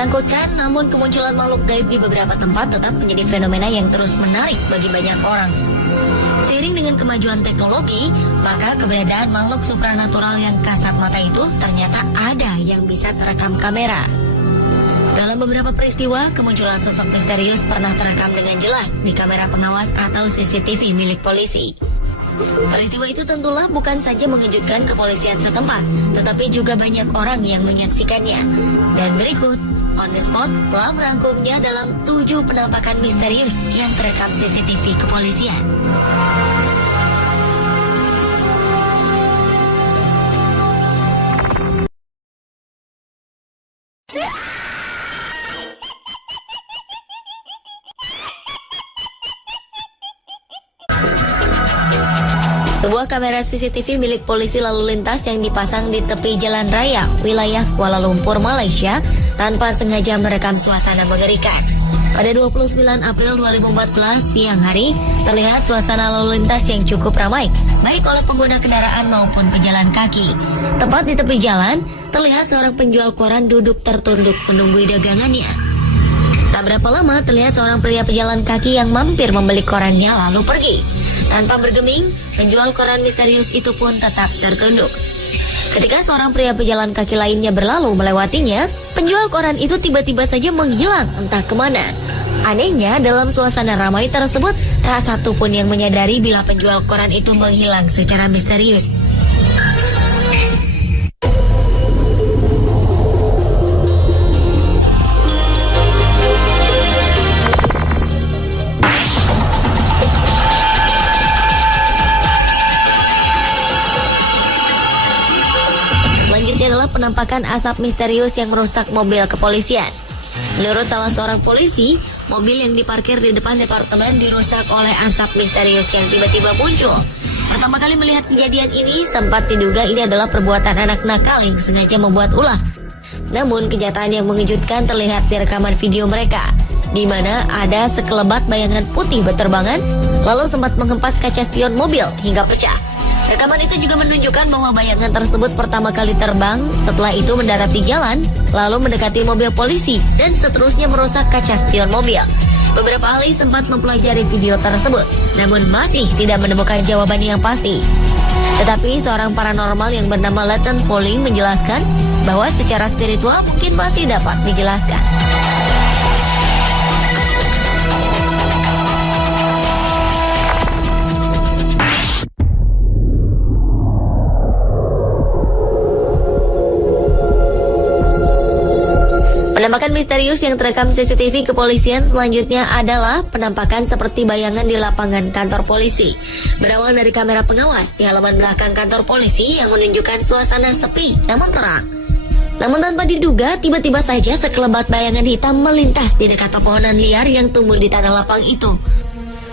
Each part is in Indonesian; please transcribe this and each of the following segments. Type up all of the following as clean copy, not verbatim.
Menakutkan, namun kemunculan makhluk gaib di beberapa tempat tetap menjadi fenomena yang terus menarik bagi banyak orang. Seiring dengan kemajuan teknologi, maka keberadaan makhluk supranatural yang kasat mata itu ternyata ada yang bisa terekam kamera. Dalam beberapa peristiwa, kemunculan sosok misterius pernah terekam dengan jelas di kamera pengawas atau CCTV milik polisi. Peristiwa itu tentulah bukan saja mengejutkan kepolisian setempat, tetapi juga banyak orang yang menyaksikannya. Dan berikut, on the spot, telah merangkumnya dalam 7 penampakan misterius yang terekam CCTV kepolisian. Sebuah kamera CCTV milik polisi lalu lintas yang dipasang di tepi jalan raya wilayah Kuala Lumpur, Malaysia tanpa sengaja merekam suasana mengerikan. Pada 29 April 2014 siang hari, terlihat suasana lalu lintas yang cukup ramai, baik oleh pengguna kendaraan maupun pejalan kaki. Tepat di tepi jalan, terlihat seorang penjual koran duduk tertunduk menunggu dagangannya. Tak berapa lama, terlihat seorang pria pejalan kaki yang mampir membeli korannya lalu pergi. Tanpa bergeming, penjual koran misterius itu pun tetap tertunduk. Ketika seorang pria pejalan kaki lainnya berlalu melewatinya, penjual koran itu tiba-tiba saja menghilang entah kemana. Anehnya, dalam suasana ramai tersebut, tak satu pun yang menyadari bila penjual koran itu menghilang secara misterius. Adalah penampakan asap misterius yang merusak mobil kepolisian. Menurut salah seorang polisi, mobil yang diparkir di depan departemen dirusak oleh asap misterius yang tiba-tiba muncul. Pertama kali melihat kejadian ini, sempat diduga ini adalah perbuatan anak nakal yang sengaja membuat ulah. Namun kenyataan yang mengejutkan terlihat di rekaman video mereka, di mana ada sekelebat bayangan putih berterbangan, lalu sempat menghempas kaca spion mobil hingga pecah. Rekaman itu juga menunjukkan bahwa bayangan tersebut pertama kali terbang, setelah itu mendarat di jalan, lalu mendekati mobil polisi, dan seterusnya merusak kaca spion mobil. Beberapa ahli sempat mempelajari video tersebut, namun masih tidak menemukan jawaban yang pasti. Tetapi seorang paranormal yang bernama Leighton Foley menjelaskan bahwa secara spiritual mungkin masih dapat dijelaskan. Penampakan misterius yang terekam CCTV kepolisian selanjutnya adalah penampakan seperti bayangan di lapangan kantor polisi. Berawal dari kamera pengawas di halaman belakang kantor polisi yang menunjukkan suasana sepi namun terang. Namun tanpa diduga, tiba-tiba saja sekelebat bayangan hitam melintas di dekat pepohonan liar yang tumbuh di tanah lapang itu.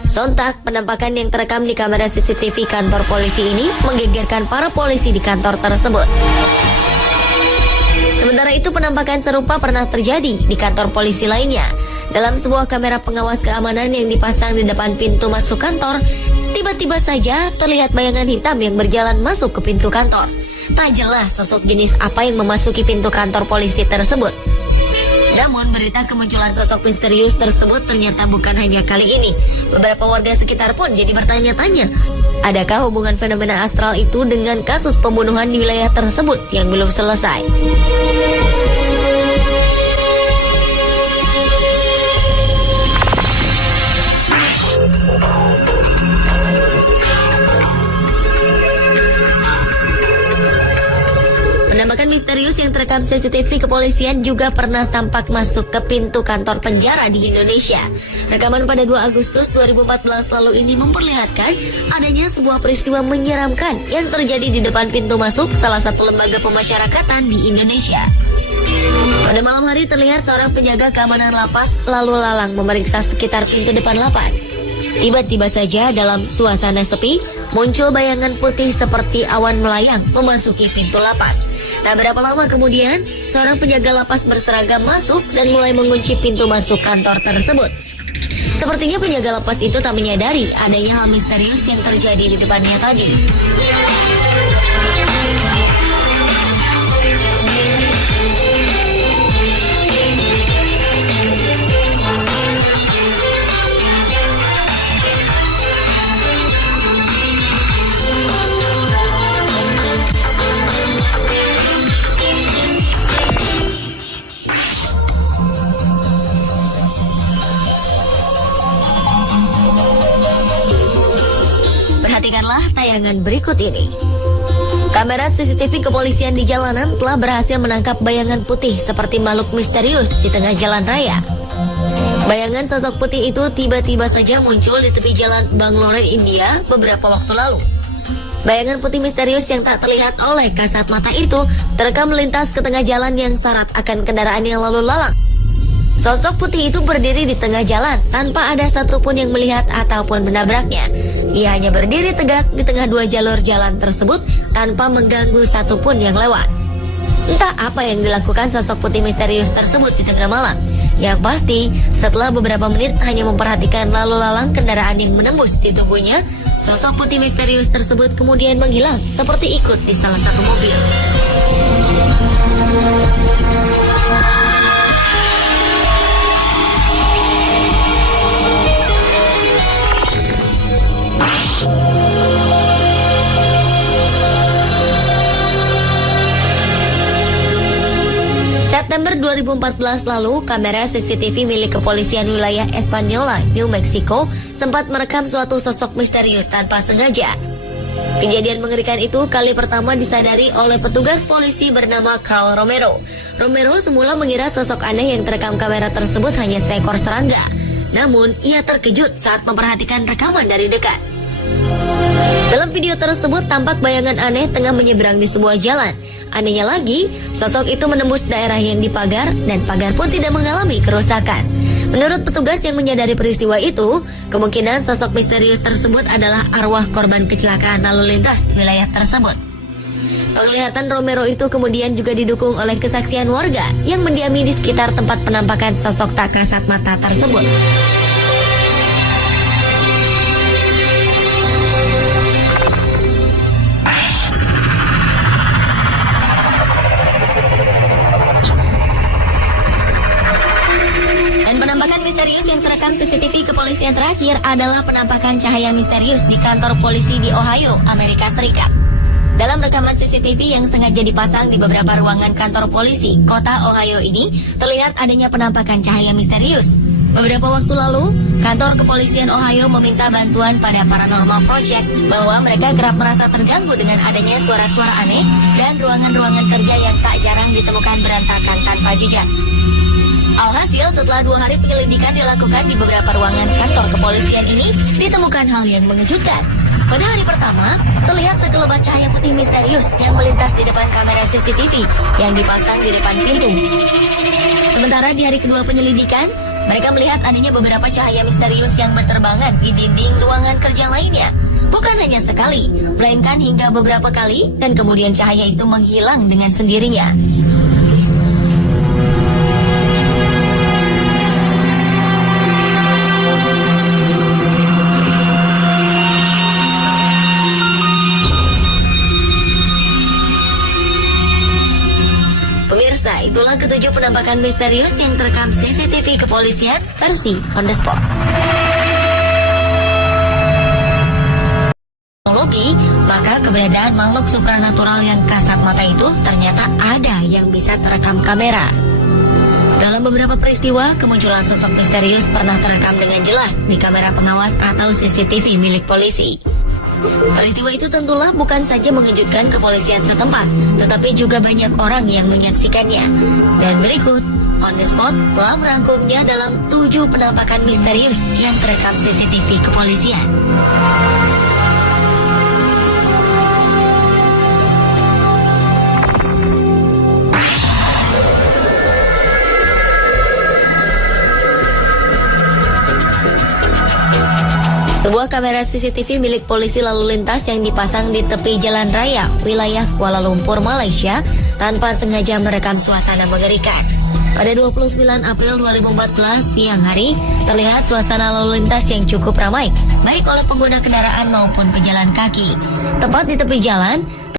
Sontak, penampakan yang terekam di kamera CCTV kantor polisi ini menggegerkan para polisi di kantor tersebut. Sementara itu, penampakan serupa pernah terjadi di kantor polisi lainnya. Dalam sebuah kamera pengawas keamanan yang dipasang di depan pintu masuk kantor, tiba-tiba saja terlihat bayangan hitam yang berjalan masuk ke pintu kantor. Tak jelas sosok jenis apa yang memasuki pintu kantor polisi tersebut. Namun, berita kemunculan sosok misterius tersebut ternyata bukan hanya kali ini. Beberapa warga sekitar pun jadi bertanya-tanya, adakah hubungan fenomena astral itu dengan kasus pembunuhan di wilayah tersebut yang belum selesai? Penampakan misterius yang terekam CCTV kepolisian juga pernah tampak masuk ke pintu kantor penjara di Indonesia. Rekaman pada 2 Agustus 2014 lalu ini memperlihatkan adanya sebuah peristiwa menyeramkan yang terjadi di depan pintu masuk salah satu lembaga pemasyarakatan di Indonesia. Pada malam hari terlihat seorang penjaga keamanan lapas lalu lalang memeriksa sekitar pintu depan lapas. Tiba-tiba saja dalam suasana sepi, muncul bayangan putih seperti awan melayang memasuki pintu lapas. Tak berapa lama kemudian, seorang penjaga lapas berseragam masuk dan mulai mengunci pintu masuk kantor tersebut. Sepertinya penjaga lapas itu tak menyadari adanya hal misterius yang terjadi di depannya tadi. tayangan berikut ini. Kamera CCTV kepolisian di jalanan telah berhasil menangkap bayangan putih seperti makhluk misterius di tengah jalan raya. Bayangan sosok putih itu tiba-tiba saja muncul di tepi jalan Bangalore, India beberapa waktu lalu. Bayangan putih misterius yang tak terlihat oleh kasat mata itu terekam melintas ke tengah jalan yang syarat akan kendaraan yang lalu lalang. Sosok putih itu berdiri di tengah jalan tanpa ada satupun yang melihat ataupun menabraknya. Ia hanya berdiri tegak di tengah dua jalur jalan tersebut tanpa mengganggu satupun yang lewat. Entah apa yang dilakukan sosok putih misterius tersebut di tengah malam. Yang pasti, setelah beberapa menit hanya memperhatikan lalu lalang kendaraan yang menembus di tubuhnya, sosok putih misterius tersebut kemudian menghilang seperti ikut di salah satu mobil. September 2014 lalu, kamera CCTV milik kepolisian wilayah Espanola, New Mexico, sempat merekam suatu sosok misterius tanpa sengaja. Kejadian mengerikan itu kali pertama disadari oleh petugas polisi bernama Carl Romero. Romero semula mengira sosok aneh yang terekam kamera tersebut hanya seekor serangga. Namun, ia terkejut saat memperhatikan rekaman dari dekat. Dalam video tersebut tampak bayangan aneh tengah menyeberang di sebuah jalan. Anehnya lagi, sosok itu menembus daerah yang dipagar dan pagar pun tidak mengalami kerusakan. Menurut petugas yang menyadari peristiwa itu, kemungkinan sosok misterius tersebut adalah arwah korban kecelakaan lalu lintas di wilayah tersebut. Penglihatan Romero itu kemudian juga didukung oleh kesaksian warga yang mendiami di sekitar tempat penampakan sosok tak kasat mata tersebut. Penampakan misterius yang terekam CCTV kepolisian terakhir adalah penampakan cahaya misterius di kantor polisi di Ohio, Amerika Serikat. Dalam rekaman CCTV yang sengaja dipasang di beberapa ruangan kantor polisi kota Ohio ini, terlihat adanya penampakan cahaya misterius. Beberapa waktu lalu, kantor kepolisian Ohio meminta bantuan pada Paranormal Project bahwa mereka kerap merasa terganggu dengan adanya suara-suara aneh dan ruangan-ruangan kerja yang tak jarang ditemukan berantakan tanpa jejak. Alhasil, setelah 2 hari penyelidikan dilakukan di beberapa ruangan kantor kepolisian ini, ditemukan hal yang mengejutkan. Pada hari pertama, terlihat sekelebat cahaya putih misterius yang melintas di depan kamera CCTV yang dipasang di depan pintu. Sementara di hari kedua penyelidikan, mereka melihat adanya beberapa cahaya misterius yang berterbangan di dinding ruangan kerja lainnya. Bukan hanya sekali, melainkan hingga beberapa kali, dan kemudian cahaya itu menghilang dengan sendirinya. Pemirsa, itulah ketujuh penampakan misterius yang terekam CCTV kepolisian versi on the spot. Teknologi, maka keberadaan makhluk supranatural yang kasat mata itu ternyata ada yang bisa terekam kamera. Dalam beberapa peristiwa, kemunculan sosok misterius pernah terekam dengan jelas di kamera pengawas atau CCTV milik polisi. Peristiwa itu tentulah bukan saja mengejutkan kepolisian setempat, tetapi juga banyak orang yang menyaksikannya. Dan berikut, on the spot telah merangkumnya dalam 7 penampakan misterius yang terekam CCTV kepolisian. Sebuah kamera CCTV milik polisi lalu lintas yang dipasang di tepi jalan raya wilayah Kuala Lumpur, Malaysia, tanpa sengaja merekam suasana mengerikan. Pada 29 April 2014 siang hari, terlihat suasana lalu lintas yang cukup ramai, baik oleh pengguna kendaraan maupun pejalan kaki. Tepat di tepi jalan,